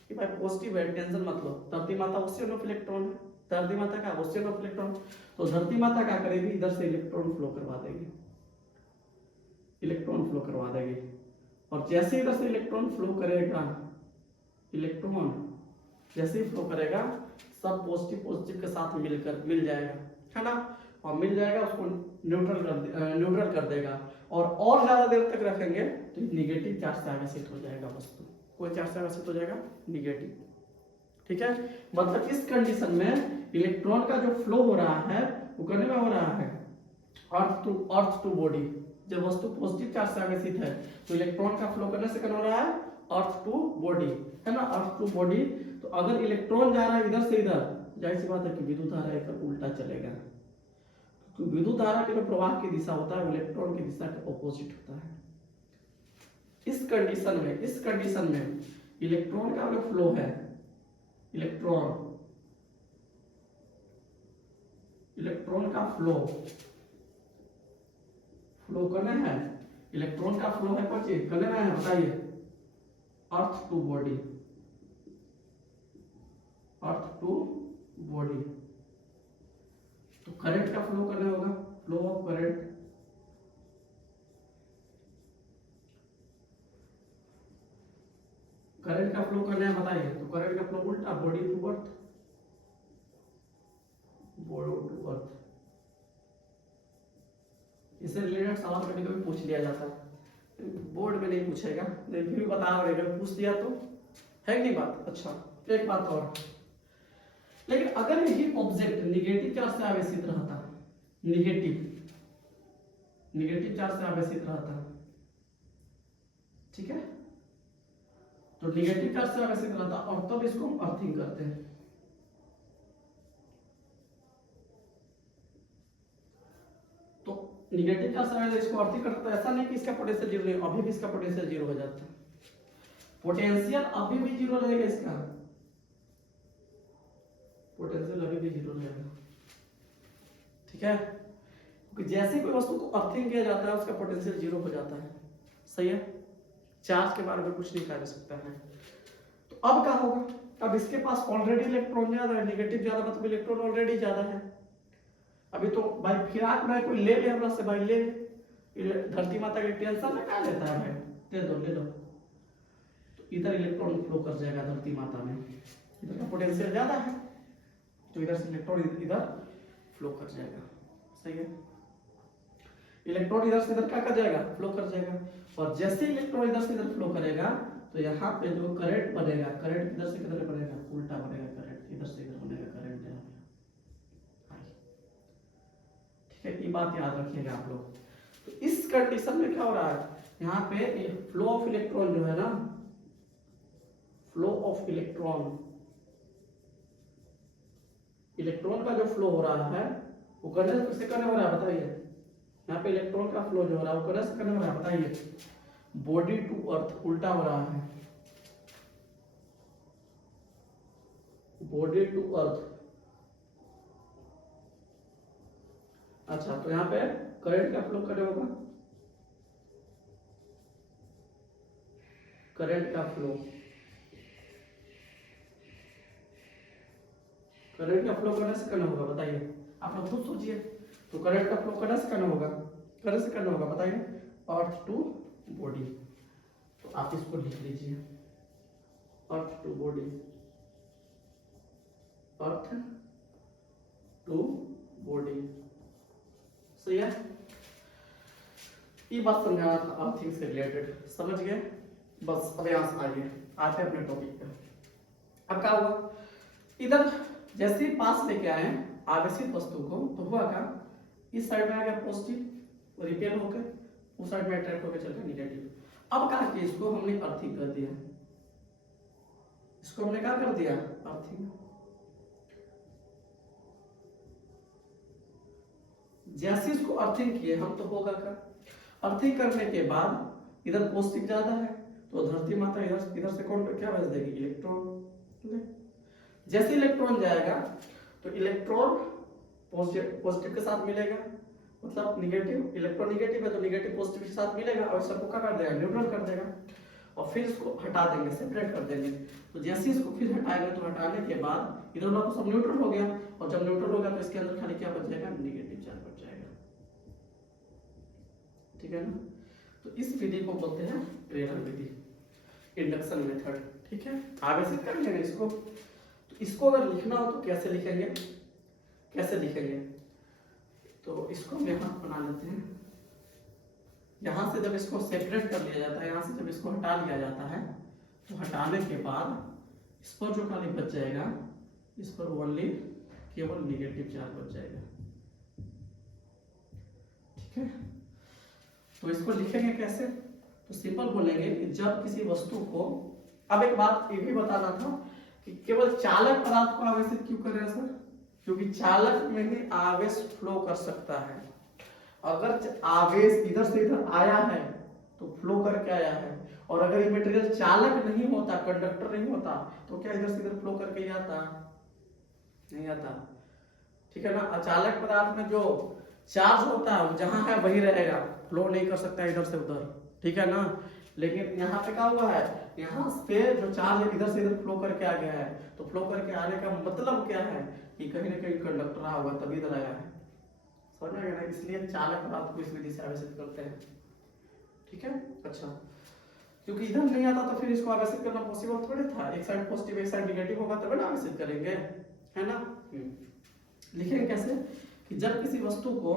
कि भाई पॉजिटिव है, टेंशन मत लो, धरती माता ओशियन ऑफ इलेक्ट्रॉन है, धरती माता का ओशियन ऑफ इलेक्ट्रॉन, तो धरती माता क्या करेगी, इधर से इलेक्ट्रॉन फ्लो करवा देगी, इलेक्ट्रॉन फ्लो करवा देगी। और जैसे इधर से इलेक्ट्रॉन फ्लो करेगा, इलेक्ट्रॉन जैसे ही फ्लो करेगा सब पॉजिटिव पॉजिटिव के साथ मिलकर मिल जाएगा, है ना, और मिल जाएगा, उसको न्यूट्रल कर देगा। और ज्यादा देर तक रखेंगे तो निगेटिव चार्ज से आवेशित हो जाएगा वस्तु, कोई चार्ज से आवेशित हो जाएगा निगेटिव। ठीक है, मतलब इस कंडीशन में इलेक्ट्रॉन का जो फ्लो हो रहा है वो करने में हो रहा है अर्थ टू बॉडी। जब वस्तु पॉजिटिव चार्ज से आवेशित है तो इलेक्ट्रॉन का फ्लो करने से क्या हो रहा है, अर्थ टू बॉडी, है ना, अर्थ टू बॉडी। तो अगर इलेक्ट्रॉन जा रहा है इधर से इधर, जाहिर सी बात है कि विद्युत धारा एक उल्टा चलेगा, तो विद्युत धारा के जो प्रवाह की दिशा होता है वो इलेक्ट्रॉन की दिशा के ऑपोजिट होता है। इस कंडीशन में इलेक्ट्रॉन का जो फ्लो है, इलेक्ट्रॉन का फ्लो करना है, इलेक्ट्रॉन का फ्लो है, कौन चीज करना है बताइए, earth to body, earth to body. तो करंट का फ्लो करना होगा, फ्लो ऑफ करंट, करंट का फ्लो करना है बताइए, तो करंट का फ्लो उल्टा, body to earth, body to earth. इससे रिलेटेड सवाल कभी कभी पूछ लिया जाता है, बोर्ड में नहीं पूछेगा, लेकिन फिर भी बता रहे, पूछ दिया तो है कि नहीं बात। अच्छा, एक बात और, लेकिन अगर यही ऑब्जेक्ट निगेटिव चार्ज से आवेशित रहता, निगेटिव चार्ज से आवेशित रहता, ठीक है, तो निगेटिव चार्ज से आवेशित रहता और तब इसको हम अर्थिंग करते हैं। तो निगेटिव चार्ज से आवेशित इसको अर्थिंग करता है, ऐसा नहीं कि इसका पोटेंशियल जीरो नहीं, अभी भी इसका पोटेंशियल जीरो हो जाता है, पोटेंशियल अभी भी जीरो रहेगा, इसका पोटेंशियल अभी भी जीरो रहेगा। ठीक है, क्योंकि जैसे कोई वस्तु को अर्थिंग किया जाता है उसका पोटेंशियल जीरो हो जाता है। सही है, चार्ज के बारे में कुछ नहीं कहा जा सकता है। तो अब क्या होगा, अब इसके पास ऑलरेडी इलेक्ट्रॉन ज्यादा है, नेगेटिव ज्यादा मतलब इलेक्ट्रॉन ऑलरेडी ज्यादा है। अभी तो भाई फिराक में कोई ले हमरा से, भाई ले, धरती माता की टेंशन में क्या लेता है भाई, दे दो ले लो, तो इधर इलेक्ट्रॉन फ्लो कर जाएगा धरती माता में, इधर का पोटेंशियल ज्यादा है तो इधर से इलेक्ट्रॉन इधर फ्लो कर जाएगा। सही है, इलेक्ट्रॉन इधर से इधर क्या कर जाएगा, फ्लो कर जाएगा। और जैसे इलेक्ट्रॉन इधर से इधर फ्लो करेगा तो यहाँ पे जो करंट बनेगा, करंट इधर से किधर बनेगा, उल्टा बनेगा, करंट इधर से इधर बनेगा, करंट ठीक है, ये बात याद रखिएगा आप लोग। तो इस कंडीशन में क्या हो रहा है, यहाँ पे फ्लो ऑफ इलेक्ट्रॉन जो है ना, फ्लो ऑफ इलेक्ट्रॉन, इलेक्ट्रॉन का जो फ्लो हो रहा है वो करने से करने हो रहा है बताइए, यहाँ पे इलेक्ट्रॉन का फ्लो जो हो रहा है वो करने से करने हो रहा है बताइए, बॉडी टू अर्थ, उल्टा हो रहा है, बॉडी टू अर्थ। अच्छा, तो यहाँ पे करंट का फ्लो करे होगा, करंट का फ्लो, करंट का फ्लो करने से करना होगा बताइए, आप लोग खुद सोचिए। तो करंट का फ्लो करने से करना होगा, करने से करना होगा बताइए, अर्थ टू बॉडी। तो आप इसको लिख लीजिए, earth to body, earth to body. सही है, ये बात समझाना था अर्थिंग से रिलेटेड, समझ गए। बस अब यहाँ से आइए, आते हैं अपने टॉपिक पे। अब क्या हुआ, इधर जैसे ही पास लेके आए आवेशित वस्तु को, तो हुआ क्या, इस साइड में आ गया पॉजिटिव, रिपेल होकर उस साइड में अट्रैक्ट होकर चल गया निगेटिव। अब क्या किया, इसको हमने अर्थिंग कर दिया, इसको हमने क्या कर दिया, अर्थिंग। जैसे इसको अर्थिंग किए हम, तो होगा क्या, अर्थिंग करने के बाद इधर पॉजिटिव ज्यादा है तो धरती माता इधर से कौन क्या भेज देगी, इलेक्ट्रॉन। जैसे इलेक्ट्रॉन जाएगा तो इलेक्ट्रॉन पॉजिटिव के साथ मिलेगा, मतलब निगेटिव, इलेक्ट्रॉन निगेटिव है तो निगेटिव पॉजिटिव के साथ मिलेगा और सबको क्या कर देगा, न्यूट्रल कर देगा, और फिर इसको हटा देंगे, सेपरेट कर देंगे। तो जैसे इसको फिर हटाएंगे तो हटाने के बाद इधर वाला तो सब न्यूट्रल हो गया, और जब न्यूट्रल हो गया तो इसके अंदर खाली क्या बच जाएगा, निगेटिव चार्ज बच जाएगा। ठीक है ना, तो इस विधि को बोलते हैं प्रेरण विधि, इंडक्शन मेथड। ठीक है, आवेशित कर लेंगे इसको। तो इसको अगर लिखना हो तो कैसे लिखेंगे, कैसे लिखेंगे, तो इसको हम यहाँ बना लेते हैं। यहाँ से जब इसको सेपरेट कर लिया जाता है, यहाँ से जब इसको हटा लिया जाता है, तो हटाने के बाद इस पर जो खाली बच जाएगा, इस पर ओनली केवल निगेटिव चार्ज बच जाएगा। ठीक है, तो इसको लिखेंगे कैसे, तो सिंपल बोलेंगे कि जब किसी वस्तु को, अब एक बात ये भी बताना था कि केवल चालक पदार्थ को आवेशित क्यों कर रहे हैं सर, क्योंकि चालक में ही आवेश फ्लो कर सकता है। अगर आवेश इधर से इधर आया है तो फ्लो करके आया है, और अगर ये मटेरियल चालक नहीं होता, कंडक्टर नहीं होता, तो क्या इधर से इधर फ्लो करके ही आता, नहीं आता। ठीक है ना, अचालक पदार्थ में जो चार्ज होता है वो जहां है वही रहेगा, फ्लो नहीं कर सकता इधर से उधर। ठीक है ना, लेकिन यहाँ पे क्या हुआ है, यहाँ पे जो चार्ज है इधर से इधर फ्लो करके आ गया है, तो फ्लो करके आने का मतलब क्या है कि कहीं ना कहीं कंडक्टर रहा होगा तभी इधर आया है, समझ में आया ना, इसलिए चालक पदार्थ को इस विधि से आवेशित करते हैं। ठीक है, अच्छा, क्योंकि इधर नहीं आता तो फिर इसको आवेशित करना पॉसिबल थोड़ी था, एक साइड पॉजिटिव एक साइड नेगेटिव होगा तब ना आवेशित करेंगे, है ना। लिखेंगे कैसे कि जब किसी वस्तु को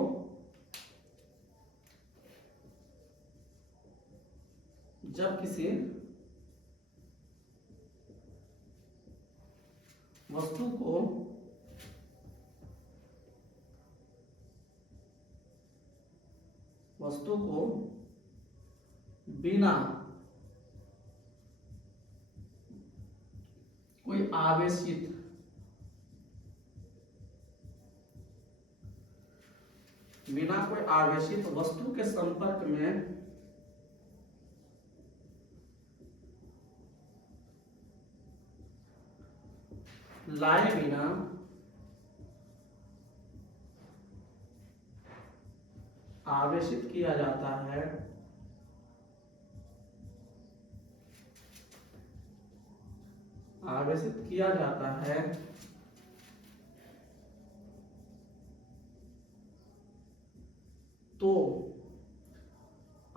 वस्तु को बिना कोई आवेशित वस्तु के संपर्क में लाए बिना आवेशित किया जाता है, तो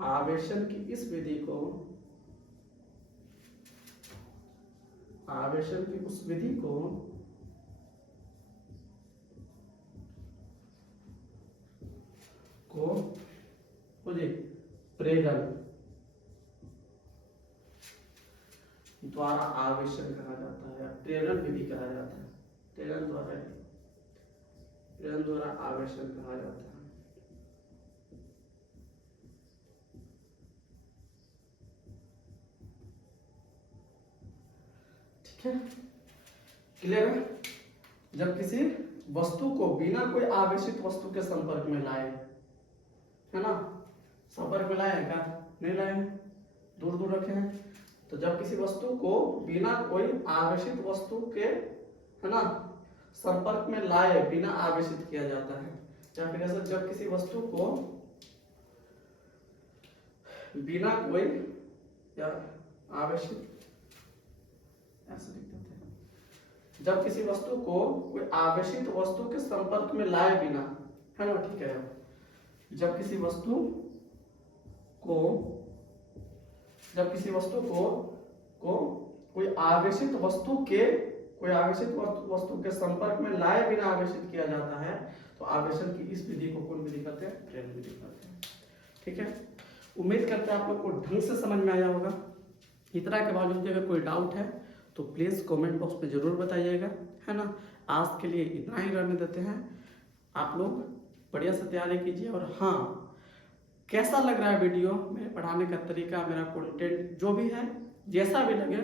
आवेशन की इस विधि को, आवेशन की उस विधि को प्रेरण द्वारा आवेशन कहा जाता है, प्रेरण विधि कहा जाता है, प्रेरण द्वारा आवेशन कहा जाता है। ठीक है, क्लियर है। जब किसी वस्तु को बिना कोई आवेशित वस्तु के संपर्क में लाए, है ना, संपर्क में लाए हैं क्या, नहीं लाए हैं, दूर दूर रखे हैं, तो जब किसी वस्तु को बिना कोई आवेशित वस्तु के, है ना, संपर्क में लाए बिना आवेशित किया जाता है, या फिर ऐसा जब किसी वस्तु को बिना कोई या आवेशित, ऐसे लिख देते हैं, जब किसी वस्तु को कोई आवेशित वस्तु के संपर्क में लाए बिना, है ना, ठीक है, जब किसी वस्तु को कोई आवेशित वस्तु के संपर्क में लाए बिना आवेशित किया जाता है, तो आवेशन की इस विधि को कौन विधि कहते हैं, प्रेरण विधि कहते हैं। ठीक है, उम्मीद करते हैं आप लोग को ढंग से समझ में आया होगा। इतना के बावजूद भी अगर कोई डाउट है तो प्लीज़ कमेंट बॉक्स में ज़रूर बताइएगा, है ना। आज के लिए इतना ही रहने देते हैं। आप लोग बढ़िया से तैयारी कीजिए। और हाँ, कैसा लग रहा है वीडियो, मेरे पढ़ाने का तरीका, मेरा कंटेंट जो भी है, जैसा भी लगे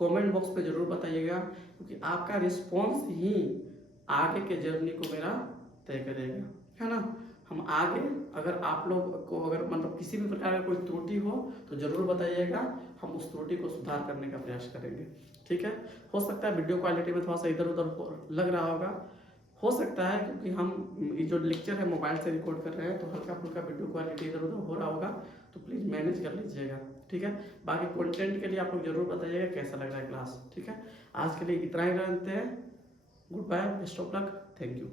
कमेंट बॉक्स पे ज़रूर बताइएगा, क्योंकि आपका रिस्पॉन्स ही आगे के जर्नी को मेरा तय करेगा, है ना। हम आगे, अगर आप लोग को अगर मतलब किसी भी प्रकार का कोई त्रुटि हो तो ज़रूर बताइएगा, हम उस त्रुटि को सुधार करने का प्रयास करेंगे, ठीक है। हो सकता है वीडियो क्वालिटी में थोड़ा सा इधर उधर लग रहा होगा, हो सकता है, क्योंकि हम ये जो लेक्चर है मोबाइल से रिकॉर्ड कर रहे हैं, तो हल्का फुल्का वीडियो क्वालिटी इधर उधर हो रहा होगा, तो प्लीज़ मैनेज कर लीजिएगा, ठीक है। बाकी कंटेंट के लिए आप लोग जरूर बताइएगा कैसा लग रहा है क्लास, ठीक है। आज के लिए इतना ही रहते हैं। Goodbye, best of luck, thank you.